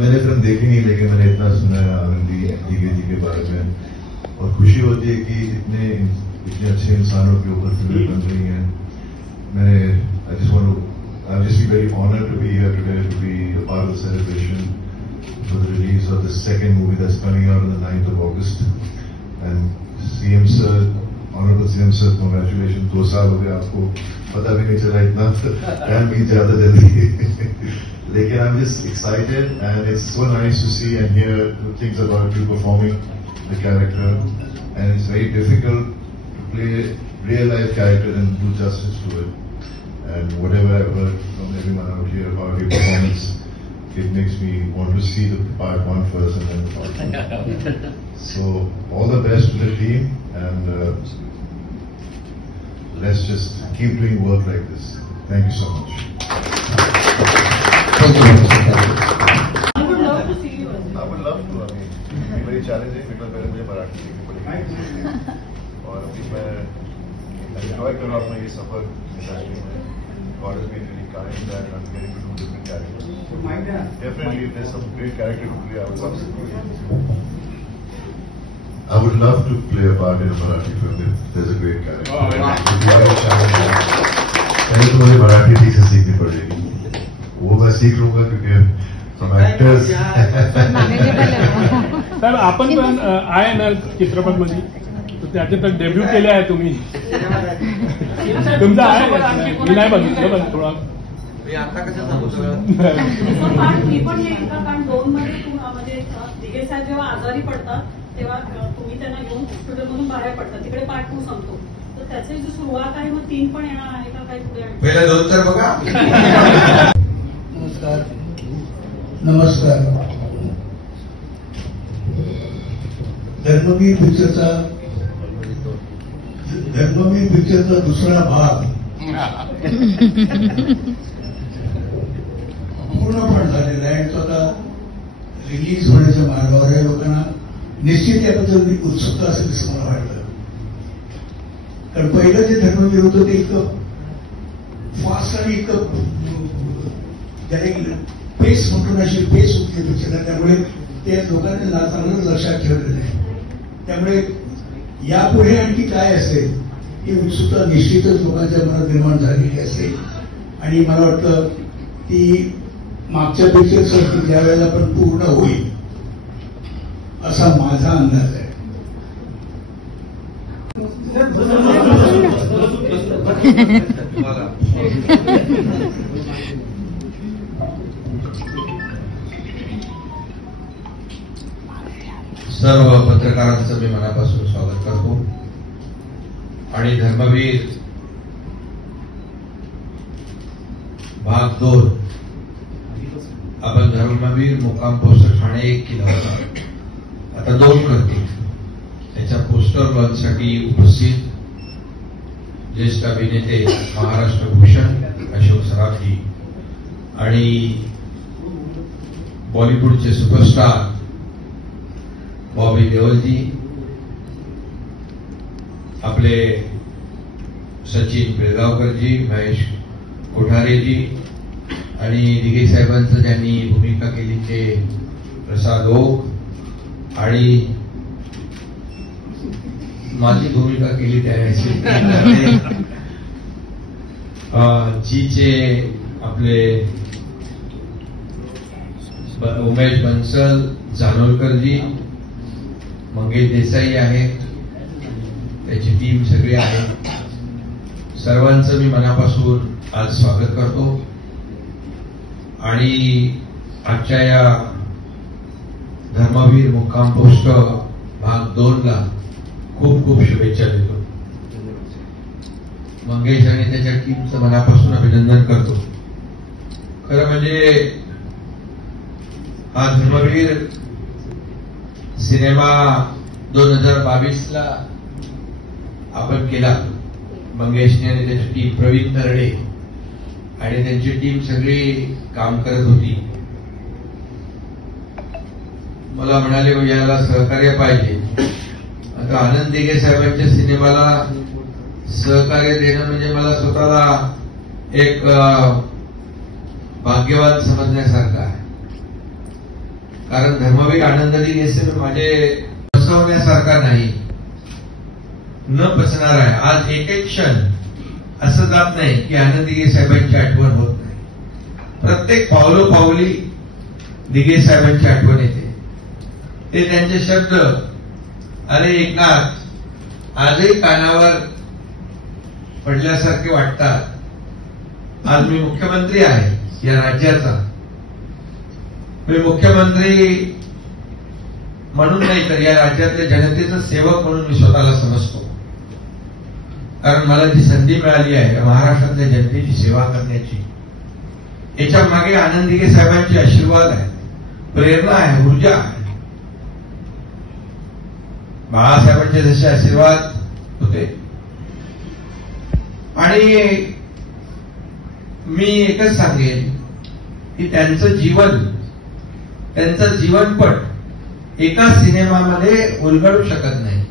मैंने film देखी नहीं, लेकिन मैंने इतना सुना है आनंदी दिव्या जी के बारे में, और खुशी होती है कि इतने अच्छे इंसानों के ऊपर फिल्में बन रही हैं. I just want to, I'm just very honored to be here today, to be a part of the celebration for the release of the second movie that's coming out on the 9th of August. And CM sir, Honorable CM sir, congratulations. 2 साल हो गए, आपको पता भी नहीं चला, इतना time बीत जाता जल्दी. Lekin I'm just excited, and it's so nice to see and hear things about you performing the character, and it's very difficult to play real life character and do justice to it. And whatever I've heard from everyone out here about your performance, it makes me want to see the part 1 first and then the part 2. So all the best to the team, and let's just keep doing work like this. Thank you so much. Thank you. I would love to see you. I would love to. I mean, it's very challenging because पहले मुझे मराठी सीखनी पड़ेगी, और अभी मैं enjoy कर रहा हूँ अपना ये सफर इंडस्ट्री में. God has been really kind that I'm getting to do different characters. Definitely, if there's some great character to play, I would love to do it. I would love to play a part in a Marathi film if there's a great character. पहले तो मुझे मराठी ठीक से सीखनी पड़ेगी. वो मैं सीख लूंगा क्योंकि from actors. तर आपण पण आहे ना चित्रपटमध्ये, त्याच्यात डेब्यू केले आहे तुम्ही. तुमचा आहे, मी नाही बघितलं पण थोडा. आता कसं सांगू सगळं पार्ट 3 पण येईल का? कारण 2 मध्ये म्हणजे दिघे साहेब जेव्हा आजारी पडतात तेव्हा तुम्ही त्यांना घेऊन हॉस्पिटलमधून बाहेर पडतात, तिकडे पार्ट 2 संपतो. तर त्याची जी सुरुवात आहे मग 3 पण येणार आहे का काही पुढे? पहिला 2 तर बघा. नमस्कार. धर्मवीर पिक्चरचा दुसरा भाग पूर्ण पण झालेला आहे. तो आता रिलीज होण्याच्या मार्गावर आहे. लोकांना निश्चित याबद्दल उत्सुकता असेल असं मला वाटतं. कारण पहिलं जे धर्मवीर होतं ते इतकं फास्ट आणि इतकं त्याने पेस म्हणून अशी पेस होती पिक्चर, त्यामुळे ते लोकांनी चांगलं लक्षात ठेवलेलं आहे. त्यामुळे यापुढे आणखी काय असेल ही उत्सुकता निश्चितच लोकांच्या मनात निर्माण झालेली असेल, आणि मला वाटतं ती मागच्या पिक्चरसारखी त्यावेळेला पण पूर्ण होईल असा माझा अंदाज आहे. सर्व पत्रकारांचं मी मनापासून स्वागत करतो. आणि धर्मवीर भाग 2 आपण धर्मवीर मुक्काम पोस्ट ठाणे 1 केला होता, आता 2 करतो. त्याच्या पोस्टर लॉन्चसाठी उपस्थित ज्येष्ठ अभिनेते महाराष्ट्र भूषण अशोक सराफी आणि बॉलिवूडचे सुपरस्टार बॉबी देओलजी, आपले सचिन पिळगावकरजी, महेश कोठारेजी, आणि दिघे साहेबांचं ज्यांनी भूमिका केली ते प्रसाद ओक, आणि माझी भूमिका केली त्या जीचे आपले उमेश बन्सल, जानोलकरजी, मंगेश देसाई आहे, त्याची टीम सगळी आहे. सर्वांचं मी मनापासून आज स्वागत करतो आणि आजच्या या धर्मवीर मुक्काम पोस्ट भाग 2ला खूप खूप शुभेच्छा देतो. मंगेश आणि त्याच्या टीमचं मनापासून अभिनंदन करतो. खरं म्हणजे हा धर्मवीर सिनेमा 2022ला आपण केला मंगेशने आणि त्याची टीम, प्रवीण तरडे आणि त्यांची टीम सगळी काम करत होती. मला म्हणाले याला सहकार्य पाहिजे. आता आनंद दिघे साहेबांच्या सिनेमाला सहकार्य देणं म्हणजे मला स्वतःला एक भाग्यवान समजण्यासारखं आहे. कारण धर्मवीर आनंद दिघे साहेब माझे फसवण्यासारखा नाही, न पचणार आहे. आज एक एक क्षण असं जात नाही की आनंद दिघे साहेबांची आठवण होत नाही. प्रत्येक पावलोपावली दिघे साहेबांची आठवण येते. ते त्यांचे शब्द, अरे एकनाथ, आजही कानावर पडल्यासारखे वाटतात. आज मी मुख्यमंत्री आहे या राज्याचा. मी मुख्यमंत्री म्हणून नाही तर या राज्यातल्या जनतेचा सेवक म्हणून मी स्वतःला समजतो. कारण मला जी संधी मिळाली आहे महाराष्ट्रातल्या जनतेची सेवा करण्याची, याच्या मागे आनंद दिघे साहेबांचे आशीर्वाद आहे, प्रेरणा आहे, ऊर्जा आहे. बाळासाहेबांचे जसे आशीर्वाद होते. आणि मी एकच सांगेन की त्यांचं जीवन, त्यांचा जीवनपट एका सिनेमामध्ये उलगडू शकत नाही,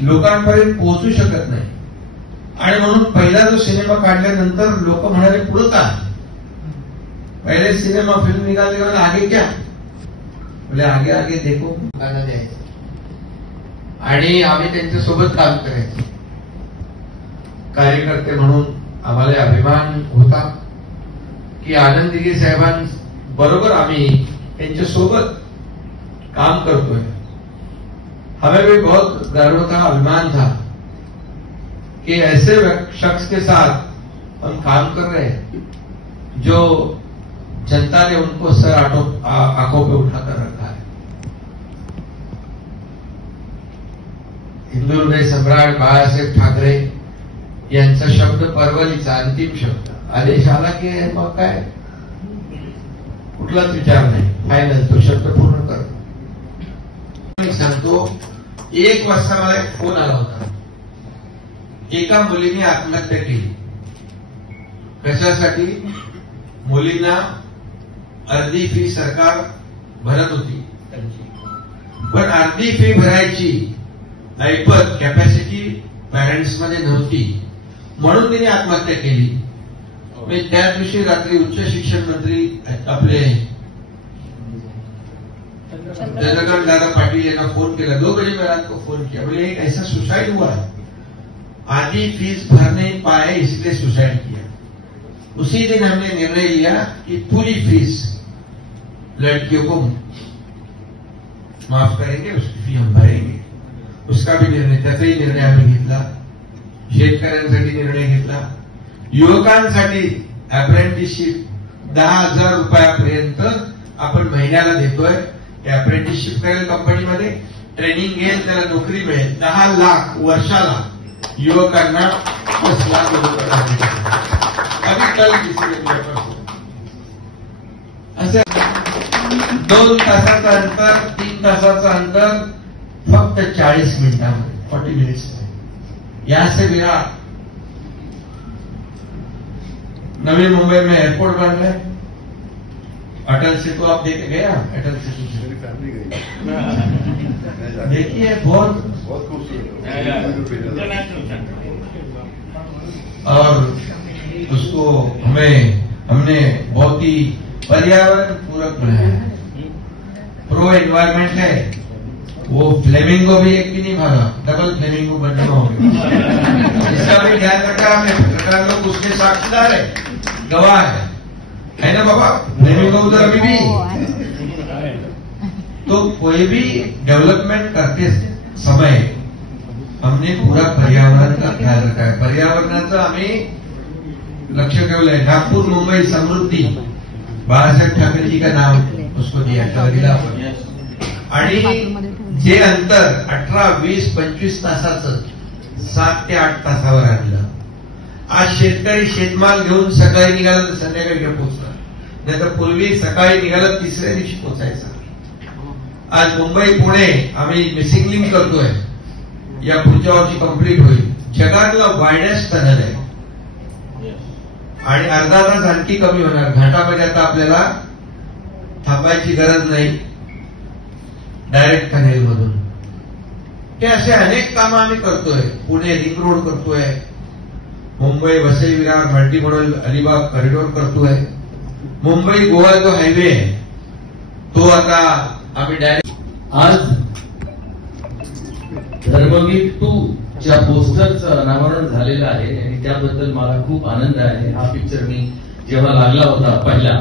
लोकांपर्यंत पोहोचू शकत नाही. आणि म्हणून पहिला जो सिनेमा काढल्यानंतर लोक म्हणाले पुढं का, पहिले सिनेमा फिल्म निकालने के बाद आगे क्या, बोले आगे आगे देखो. आणि आम्ही त्यांच्यासोबत काम करायचो. कार्यकर्ते म्हणून आम्हाला अभिमान होता की आनंद दिघे साहेबांबरोबर आम्ही त्यांच्यासोबत काम करतोय. हमें भी बहुत गर्व था, अभिमान था कि ऐसे शख्स के साथ हम काम कर रहे हैं जो जनता ने उनको सर आंखों पे उठाकर रखा है. हिंदू हृदय सम्राट बाळासाहेब ठाकरे यांचा शब्द, परवलीचा अंतिम शब्द, आदेश आला की मग काय कुठलाच विचार नाही, फायनल तो शब्द पूर्ण करतो. मी सांगतो, 1 वाजता मला एक फोन आला होता. एका मुलीने आत्महत्या केली. कशासाठी? मुलींना अर्धी फी सरकार भरत होती त्यांची, पण अर्धी फी भरायची ऐपत, कॅपॅसिटी पॅरेंट्स मध्ये नव्हती, म्हणून तिने आत्महत्या केली. मी त्या दिवशी रात्री उच्च शिक्षण मंत्री आपले चंद्रकांत दादा पाटिल यांना फोन केला. 2 बजे मैं रात को फोन किया. बोले एक ऐसा सुसाइड हुआ है, आधी फीस भर नहीं पाए इसलिए सुसाइड किया. उसी दिन हमने निर्णय लिया कि पूरी फीस लड़कियों को माफ करेंगे, उसकी फी हम भरेंगे. उसका भी निर्णय, त्याचाही निर्णय आम्ही घेतला. शेतकऱ्यांसाठी निर्णय घेतला. युवकांसाठी अप्रेंटिसशिप 10,000 रुपयापर्यंत आपण महिन्याला देतोय. अप्रेंटिसशिप करेल कंपनीमध्ये, ट्रेनिंग घेईल, त्याला नोकरी मिळेल. 10 लाख वर्षाला युवकांना 10 लाख रुपये. अभी कल असं 2 तासाचं अंतर, 3 तासाचं अंतर फक्त 40 मिनिटांमध्ये, 40 मिनिट्स में. यहां से विराट, नवी मुंबई में एयरपोर्ट बन रहा है. अटल सेतु आप देखे गए? अटल सेतु देखिए, बहुत खूबसूरत. और उसको हमने बहुत ही पर्यावरण पूरक बनाया है. प्रो एनवायरमेंट है. वो फ्लेमिंगो भी एक भी नहीं भागा, डबल फ्लेमिंगो बनना हो गया. इसका भी ध्यान रखा हमने. सरकार लोग उसके साक्षीदार है, गवाह है ना बाबा. फ्लेमिंगो उधर अभी भी. तो कोई भी डेवलपमेंट करते समय हमने पूरा पर्यावरण का ख्याल रखा है. पर्यावरणाचं आम्ही लक्ष ठेवलंय. नागपूर मुंबई समृद्धी, बाळासाहेब ठाकरे जी का नाम उसको दिया दिला. आणि जे अंतर 18, 20, 25 तासाचं 7 ते 8 तासावर आणलं. आज शेतकरी शेतमाल घेऊन सकाळी निघाला तर संध्याकाळी इकडे पोहोचला, नाहीतर पूर्वी सकाळी निघाला 3ऱ्या दिवशी पोहोचायचा. आज मुंबई पुणे आम्ही मिसिंग लिंक करतोय. या पुढच्या वर्षी कंप्लीट होईल. जगातला वायडेस्ट टनल आहे. आणि अर्धा तास आणखी कमी होणार. घाटामध्ये आता आपल्याला थांबायची गरज नाही, डायरेक्ट कनेल मधून. हे असे अनेक कामं आम्ही करतोय. पुणे रिंग रोड करतोय, मुंबई वसई विरार मल्टीमॉडल अलिबाग कॉरिडॉर करतोय, मुंबई गोवा जो हायवे आहे तो आता आम्ही डायरेक्ट. आज धर्मवीर 2 च्या पोस्टरचं अनावरण झालेलं आहे आणि त्याबद्दल मला खूप आनंद आहे. हा पिक्चर मी जेव्हा लागला होता पहिला,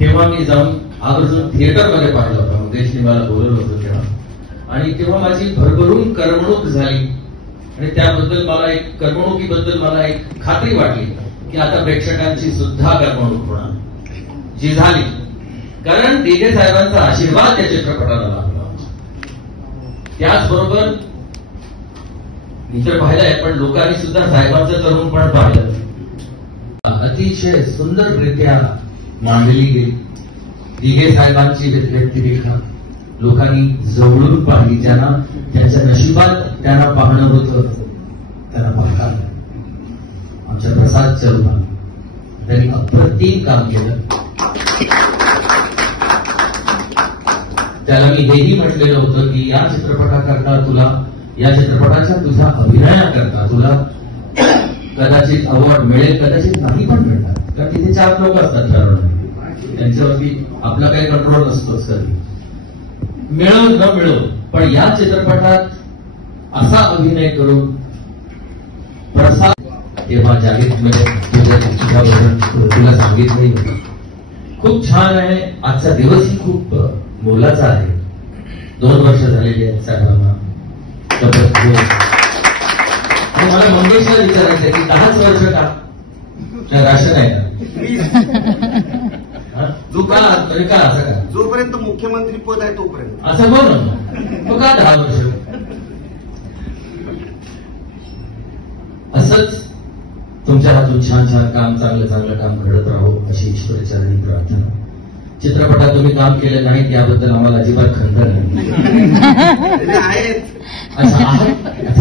तेव्हा मी जाऊन आवर्जून थिएटरमध्ये पाहिला होता. मुकेशने मला बोलवलं होतं तेव्हा, आणि तेव्हा माझी भरभरून करमणूक झाली आणि त्याबद्दल करमणुकीबद्दल मला एक खात्री वाटली की आता प्रेक्षकांची सुद्धा करमणूक होणार, जी झाली. कारण दिघे साहेबांचा आशीर्वाद त्या चित्रपटाला लागला. त्याचबरोबर मी तर पाहिलंय, पण लोकांनी सुद्धा साहेबांचं करून पण पाहिलं. अतिशय सुंदररित्या मांडली गेली दिघे साहेबांची व्यक्तिरेखा. लोकांनी जवळून पाहिली. ज्यांना त्यांच्या नशिबात त्यांना पाहणं होतं त्यांना पाहता. आमच्या प्रसाद चव्हाण त्यांनी अप्रतिम काम केलं. त्याला मी हेही म्हटलेलं होतं की या चित्रपटाकरता तुला, या चित्रपटाच्या तुझ्या अभिनयाकरता तुला कदाचित अवॉर्ड मिळेल, कदाचित नाही पण मिळणार. कारण तिथे 4 लोक असतात ठरवून, त्यांच्यावरती आपला काही कंट्रोल नसतोच. कधी मिळो न मिळो, पण या चित्रपटात असा अभिनय करून प्रसाद, तेव्हा जागृतीमध्ये तुला सांगितलंही होतं. खूप छान आहे. आजचा दिवसही खूप मोलाचा आहे. 2 वर्ष झालेली आहेत साहेबांना. आणि मला मंगेशला विचारायचं की 10च वर्ष का राशन आहे का? का असं का? जोपर्यंत मुख्यमंत्री पद आहे तोपर्यंत असं बोल तो का 10 वर्ष? असंच तुमच्या हातून छान छान काम, चांगलं चांगलं काम घडत राहो अशी ईश्वराचरणी प्रार्थना. चित्रपटात तुम्ही काम केलं नाही याबद्दल आम्हाला अजिबात खंत नाही. असं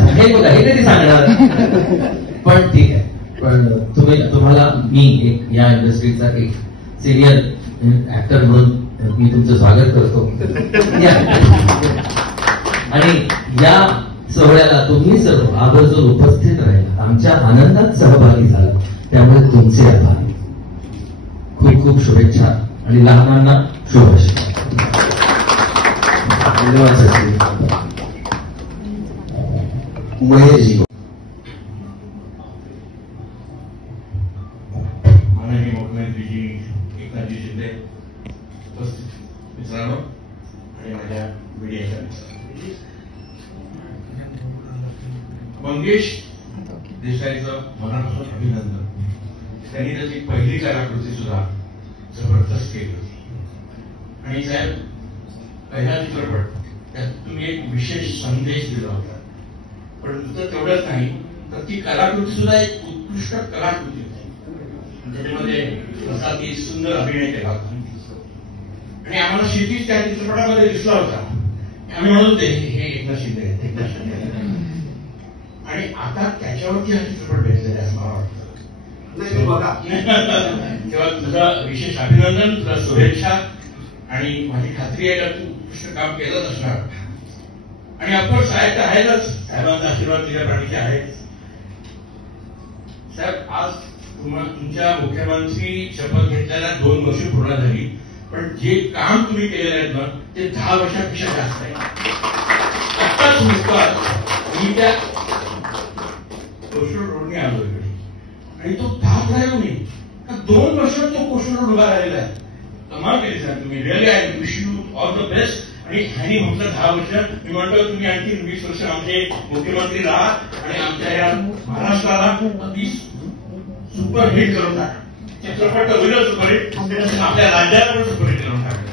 आहे बघा, हे कधी सांगणार, पण ठीक आहे. पण तुम्हाला मी एक या इंडस्ट्रीचा एक सिनियर ऍक्टर म्हणून मी तुमचं स्वागत करतो. आणि या सोहळ्याला तुम्ही सर्व आवर्जून उपस्थित राहिला, आमच्या आनंदात सहभागी झाला, त्यामुळे तुमचे आभार. खूप खूप शुभेच्छा आणि लहानांना शुभेच्छा. धन्यवाद. महेशजी. माननीय मुख्यमंत्रीजी एकनाथजी शिंदे, उपस्थित मित्रांनो आणि माझ्या मीडियाच्या मंगेश देसाईचं मनापासून अभिनंदन. त्यांनी त्याची पहिली कलाकृती सुद्धा जबरदस्त केली होती. आणि साहेब, पहिला चित्रपट त्यात तुम्ही एक विशेष संदेश दिला होता. पण नुसतं तेवढंच नाही, तर ती कलाकृती सुद्धा एक उत्कृष्ट कलाकृती होती. त्याच्यामध्ये प्रसादनी सुंदर अभिनय केला होता आणि आम्हाला शेतीच त्या चित्रपटामध्ये दिसला होता. आम्ही म्हणत होते हे एकनाथ शिंदे आहेत, एकनाथ शिंदे. आणि आता त्याच्यावरती हा चित्रपट भेटलेला आहे असं मला वाटतं. बघा, तेव्हा तुझं विशेष अभिनंदन, तुझा शुभेच्छा. आणि माझी खात्री आहे का तू उत्कृष्ट काम केलंच असणार. आणि आपण साहेब तर आहेतच, साहेबांचा आशीर्वाद दिल्या पाठीचे आहेत. साहेब, आज तुमच्या मुख्यमंत्री शपथ घेतल्याला 2 वर्ष पूर्ण झाली, पण जे काम तुम्ही केलेलं आहेत ना ते 10 वर्षापेक्षा जास्त आहे. आत्ताच नुसतं मी त्या कोस्टल रोडने आलो आणि तो 10 राहिलो मी का 2 वर्ष तो कोस्टल रोड उभा राहिलेला आहे. कमाल केली साहेब तुम्ही. Really I wish you all the best. आणि ह्यानी म्हटलं 10 वर्ष, मी म्हणतो तुम्ही आणखी 20 वर्ष आमचे मुख्यमंत्री राहा आणि आमच्या या महाराष्ट्राला अगदी सुपर हिट करून टाका. चित्रपट होईल सुपरहिट, आपल्या राज्याला पण सुपरहिट करून टाका.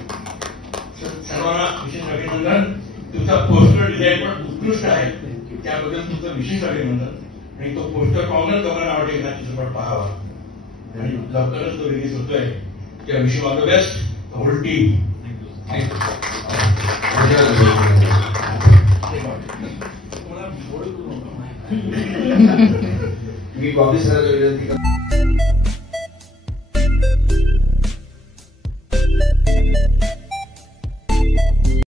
सर्वांना विशेष अभिनंदन. तुमचा पोस्टर डिझाईन पण उत्कृष्ट आहे, त्याबद्दल तुमचं विशेष अभिनंदन. आणि तो पोस्टर पाहूनच लोकांना आवडेल हा चित्रपट पाहावा. आणि लवकरच तो रिलीज होतोय. त्या wish you all the best, whole team. मी कॉफी सरांना विनंती करतो.